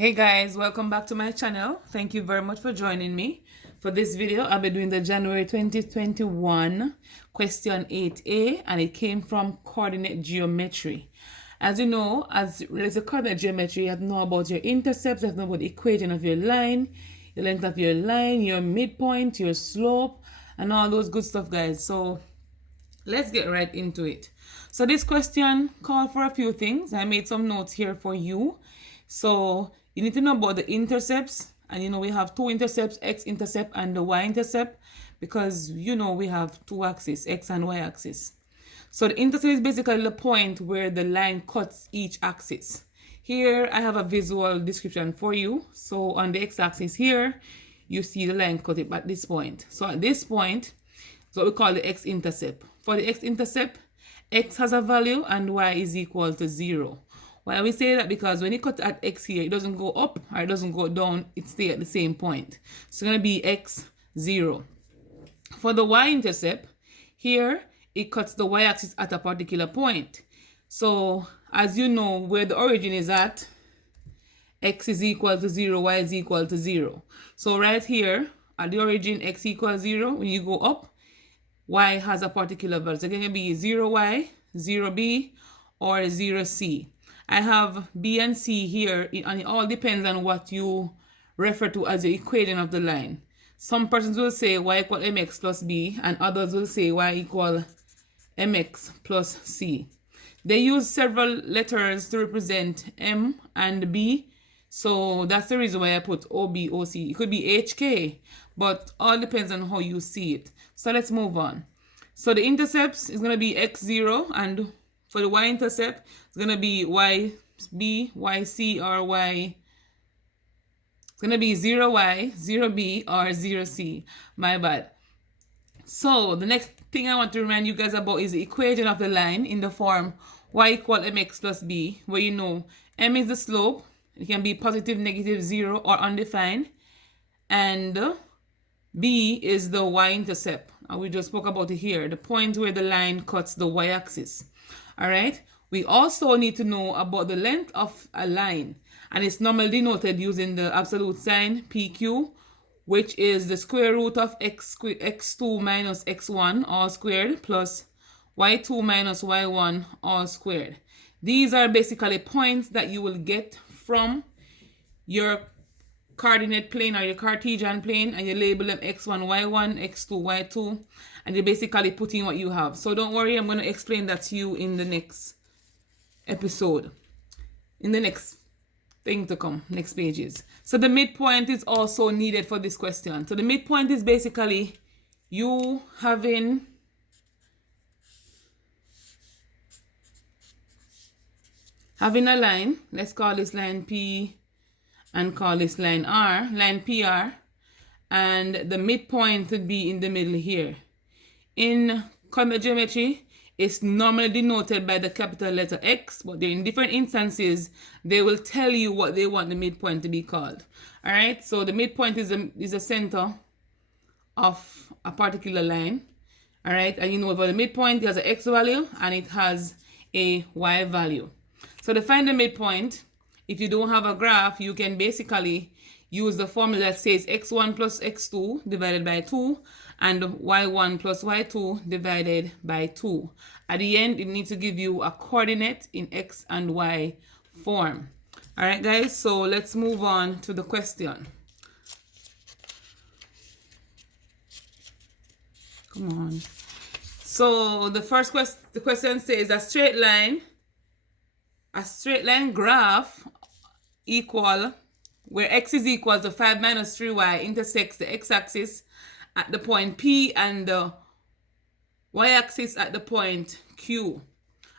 Hey guys, welcome back to my channel. Thank you very much for joining me. For this video, I'll be doing the January 2021 question 8a, and it came from coordinate geometry. As you know, as related to coordinate geometry, you have to know about your intercepts, you have to know about the equation of your line, the length of your line, your midpoint, your slope, and all those good stuff, guys. So let's get right into it. So this question called for a few things. I made some notes here for you. So you need to know about the intercepts, and we have two intercepts, x-intercept and the y-intercept, because we have two axes, x and y axis. So the intercept is basically the point where the line cuts each axis. Here I have a visual description for you. So on the x-axis here, you see the line cut it at this point. So at this point, so we call the x-intercept. For the x-intercept, x has a value and y is equal to 0. Why we say that? Because when you cut at x here, it doesn't go up or it doesn't go down, it stays at the same point. So it's going to be x 0. For the y-intercept, here it cuts the y-axis at a particular point. So as you know, where the origin is at, x is equal to 0, y is equal to 0. So right here, at the origin, x equals 0. When you go up, y has a particular value. So it can be 0y, 0b, or 0c. I have b and c here, and it all depends on what you refer to as the equation of the line. Some persons will say y equal mx plus b, and others will say y equal mx plus c. They use several letters to represent m and b, so that's the reason why I put OB, OC. It could be HK, but all depends on how you see it. So let's move on. So the intercepts is going to be x0, and for the y-intercept, it's going to be yb, yc, or y. It's going to be 0y, 0b, or 0c. My bad. So the next thing I want to remind you guys about is the equation of the line in the form y equal mx plus b, where you know m is the slope. It can be positive, negative, 0, or undefined. And b is the y-intercept. And we just spoke about it here, the point where the line cuts the y-axis. All right. We also need to know about the length of a line, and it's normally denoted using the absolute sign PQ, which is the square root of x2 minus x1 all squared plus y2 minus y1 all squared. These are basically points that you will get from your coordinate plane or your Cartesian plane, and you label them x1, y1, x2, y2, and you're basically putting what you have. So don't worry, I'm going to explain that to you in the next episode, in the next thing to come, next pages. So the midpoint is also needed for this question. So the midpoint is basically you having a line. Let's call this line P and call this line R, line PR, and the midpoint would be in the middle here. In coordinate geometry, it's normally denoted by the capital letter X, but in different instances, they will tell you what they want the midpoint to be called. All right, so the midpoint is a center of a particular line. All right, and for the midpoint, it has an X value and it has a Y value. So to find the midpoint, if you don't have a graph, you can basically use the formula that says x1 plus x2 divided by 2 and y1 plus y2 divided by 2. At the end, it needs to give you a coordinate in x and y form. All right, guys, so let's move on to the question. Come on. So the first question says a straight line graph equal where x is equal to 5 minus 3y intersects the x-axis at the point P and the y-axis at the point Q.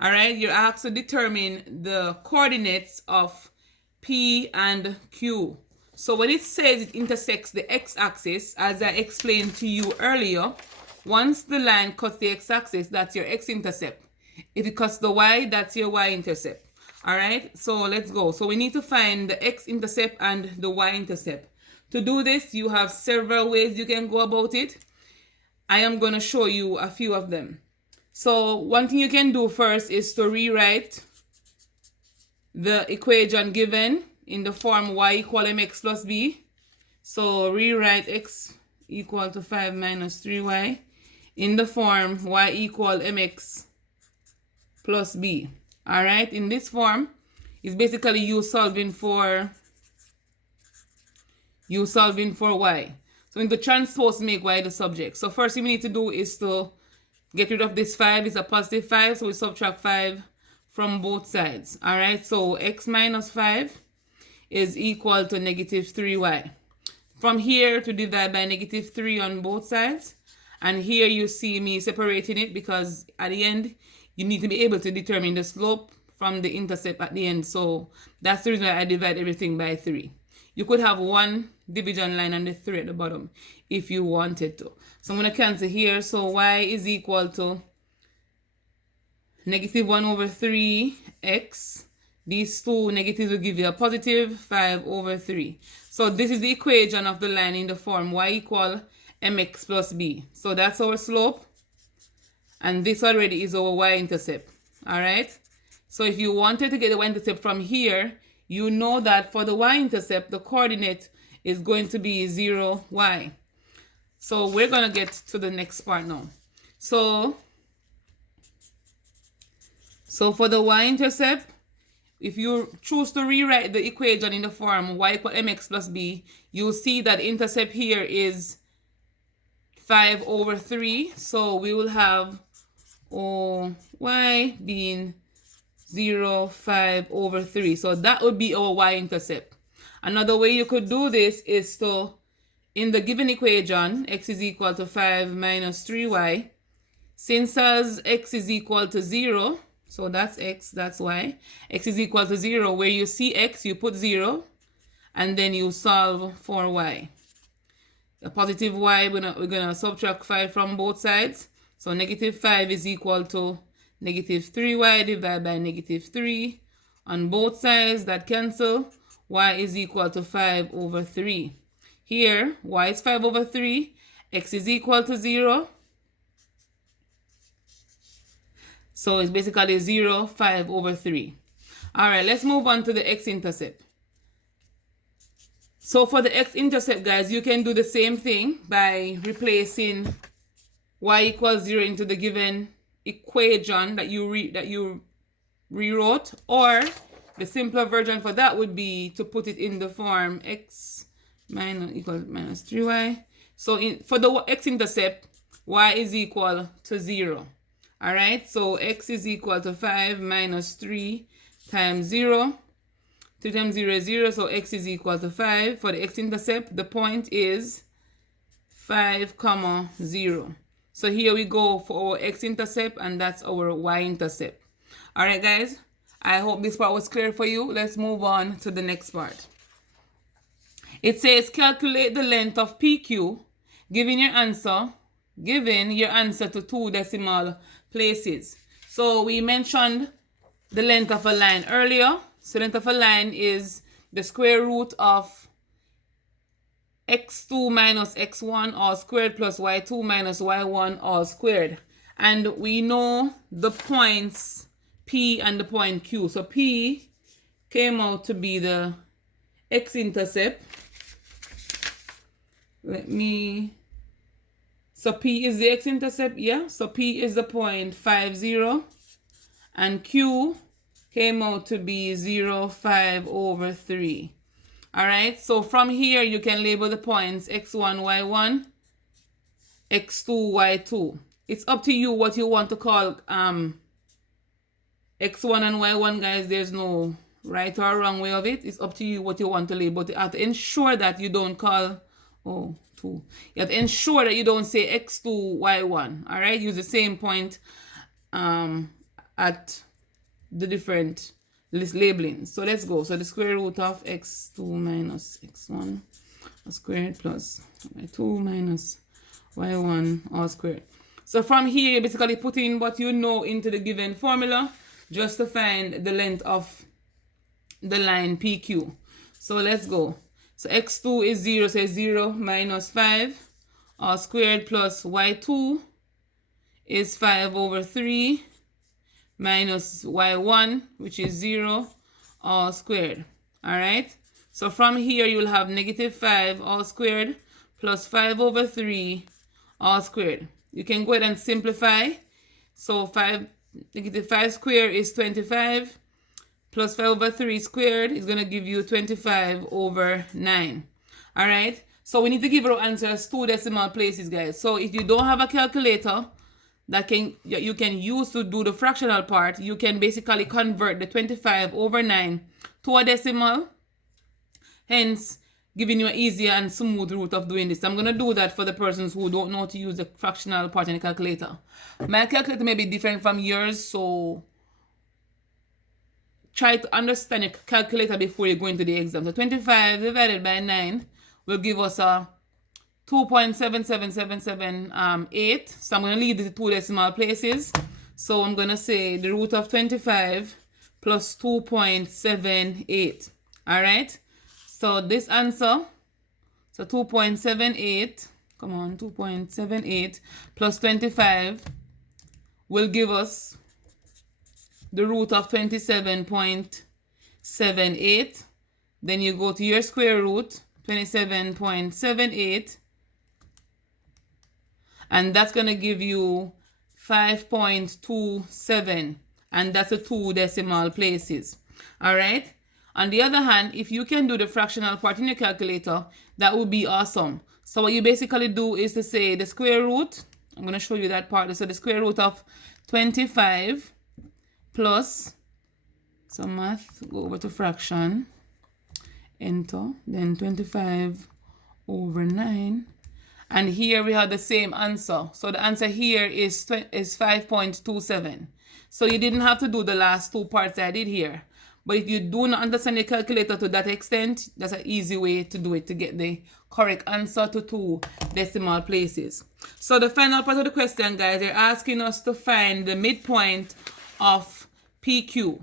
All right, you're asked to determine the coordinates of P and Q. So when it says it intersects the x-axis, as I explained to you earlier, once the line cuts the x-axis, that's your x-intercept. If it cuts the y, that's your y-intercept. All right, so let's go. So we need to find the x-intercept and the y-intercept. To do this, you have several ways you can go about it. I am going to show you a few of them. So one thing you can do first is to rewrite the equation given in the form y equal mx plus b. So rewrite x equal to 5 minus 3y in the form y equal mx plus b. All right, in this form, it's basically you solving for y. So in the transpose, make y the subject. So first thing we need to do is to get rid of this 5. It's a positive 5, so we subtract 5 from both sides. All right, so x minus 5 is equal to negative 3y. From here to divide by negative 3 on both sides. And here you see me separating it because at the end, you need to be able to determine the slope from the intercept at the end. So that's the reason why I divide everything by 3. You could have one division line and the 3 at the bottom if you wanted to. So I'm going to cancel here. So y is equal to negative 1 over 3x. These two negatives will give you a positive 5 over 3. So this is the equation of the line in the form y equal mx plus b. So that's our slope. And this already is our y-intercept. All right. So if you wanted to get the y-intercept from here, you know that for the y-intercept, the coordinate is going to be 0, y. So we're going to get to the next part now. So for the y-intercept, if you choose to rewrite the equation in the form y equal mx plus b, you'll see that intercept here is 5 over 3. So we will have y being 0, 5 over 3. So that would be our y-intercept. Another way you could do this is to, in the given equation, x is equal to 5 minus 3y. Since as x is equal to 0, so that's x, that's y. X is equal to 0. Where you see x, you put 0, and then you solve for y. The positive y, we're gonna subtract 5 from both sides. So negative 5 is equal to negative 3y divided by negative 3. On both sides, that cancel. Y is equal to 5 over 3. Here, y is 5 over 3. X is equal to 0. So it's basically 0, 5 over 3. All right, let's move on to the x-intercept. So for the x-intercept, guys, you can do the same thing by replacing y equals 0 into the given equation that you rewrote, or the simpler version for that would be to put it in the form x equals minus 3y. So for the x-intercept, y is equal to 0. All right, so x is equal to 5 minus 3 times 0. 3 times 0 is 0, so x is equal to 5. For the x-intercept, the point is 5, 0. So here we go for our x-intercept, and that's our y-intercept. All right, guys, I hope this part was clear for you. Let's move on to the next part. It says calculate the length of PQ, given your answer to 2 decimal places. So we mentioned the length of a line earlier. So length of a line is the square root of x2 minus x1 all squared plus y2 minus y1 all squared. And we know the points P and the point Q. So P came out to be the x-intercept. So P is the x-intercept, yeah? So P is the point 5, 0. And Q came out to be 0, 5 over 3. All right, so from here, you can label the points x1, y1, x2, y2. It's up to you what you want to call x1 and y1, guys. There's no right or wrong way of it. It's up to you what you want to label. But you have to ensure that you don't call, you have to ensure that you don't say x2, y1. All right, use the same point at the different list labeling. So let's go. So the square root of x2 minus x1 all squared plus y2 minus y1 all squared. So from here, you're basically putting what you know into the given formula just to find the length of the line PQ. So let's go. So x2 is 0, so 0 minus 5 all squared plus y2 is 5 over 3 minus y1, which is 0 all squared. All right. So from here, you will have negative 5 all squared plus 5 over 3 all squared. You can go ahead and simplify. So negative 5 squared is 25 plus 5 over 3 squared is going to give you 25 over 9. All right. So we need to give our answers 2 decimal places, guys. So if you don't have a calculator that you can use to do the fractional part, you can basically convert the 25 over 9 to a decimal, hence giving you an easier and smooth route of doing this. I'm going to do that for the persons who don't know how to use the fractional part in the calculator. My calculator may be different from yours, so try to understand your calculator before you go into the exam. So 25 divided by 9 will give us a 2.7778. So I'm going to leave the 2 decimal places. So I'm going to say the root of 25 plus 2.78. All right. So this answer, so 2.78, come on, 2.78 plus 25 will give us the root of 27.78. Then you go to your square root, 27.78, and that's going to give you 5.27, and that's the 2 decimal places. All right. On the other hand, if you can do the fractional part in your calculator, that would be awesome. So what you basically do is to say the square root, I'm going to show you that part. So the square root of 25 plus, so math, go over to fraction, enter, then 25 over 9. And here we have the same answer. So the answer here is 5.27. So you didn't have to do the last 2 parts I did here. But if you do not understand the calculator to that extent, that's an easy way to do it, to get the correct answer to 2 decimal places. So the final part of the question, guys, they're asking us to find the midpoint of PQ.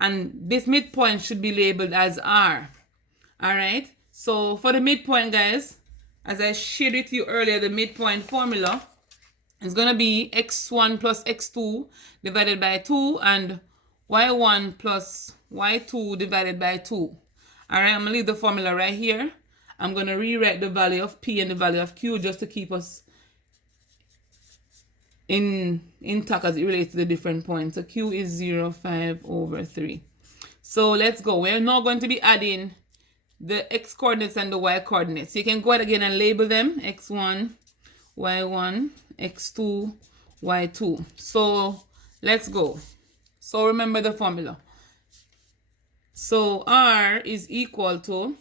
And this midpoint should be labeled as R. All right. So for the midpoint, guys, as I shared with you earlier, the midpoint formula is going to be x1 plus x2 divided by 2 and y1 plus y2 divided by 2. All right, I'm going to leave the formula right here. I'm going to rewrite the value of P and the value of Q just to keep us intact as it relates to the different points. So Q is 0, 5 over 3. So let's go. We're now going to be adding the x coordinates and the y coordinates. So you can go ahead again and label them x1, y1, x2, y2. So let's go. So remember the formula. So R is equal to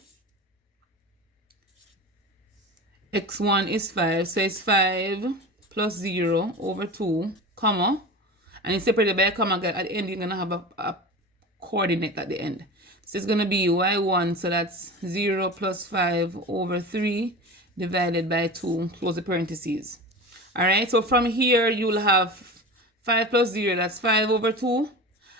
x1 is 5. So it's 5 plus 0 over 2, comma. And it's separated by a comma. At the end, you're going to have a coordinate at the end. So it's going to be y1. So that's 0 plus 5 over 3 divided by 2, close the parentheses. All right. So from here, you'll have 5 plus 0, that's 5 over 2.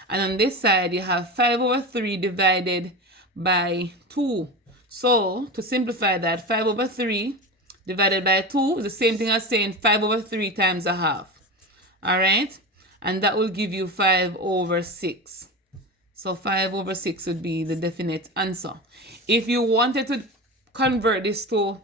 And on this side, you have 5 over 3 divided by 2. So to simplify that, 5 over 3 divided by 2 is the same thing as saying 5 over 3 times a half. All right. And that will give you 5 over 6. So 5 over 6 would be the definite answer. If you wanted to convert this to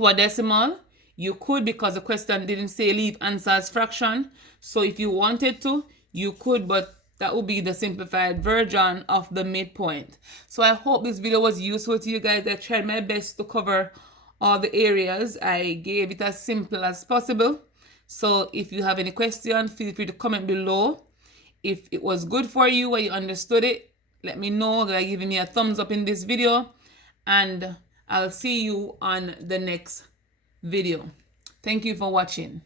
a decimal, you could, because the question didn't say leave answer as fraction. So if you wanted to, you could, but that would be the simplified version of the midpoint. So I hope this video was useful to you guys. I tried my best to cover all the areas. I gave it as simple as possible. So if you have any question, feel free to comment below. If it was good for you or you understood it, let me know by giving me a thumbs up in this video. And I'll see you on the next video. Thank you for watching.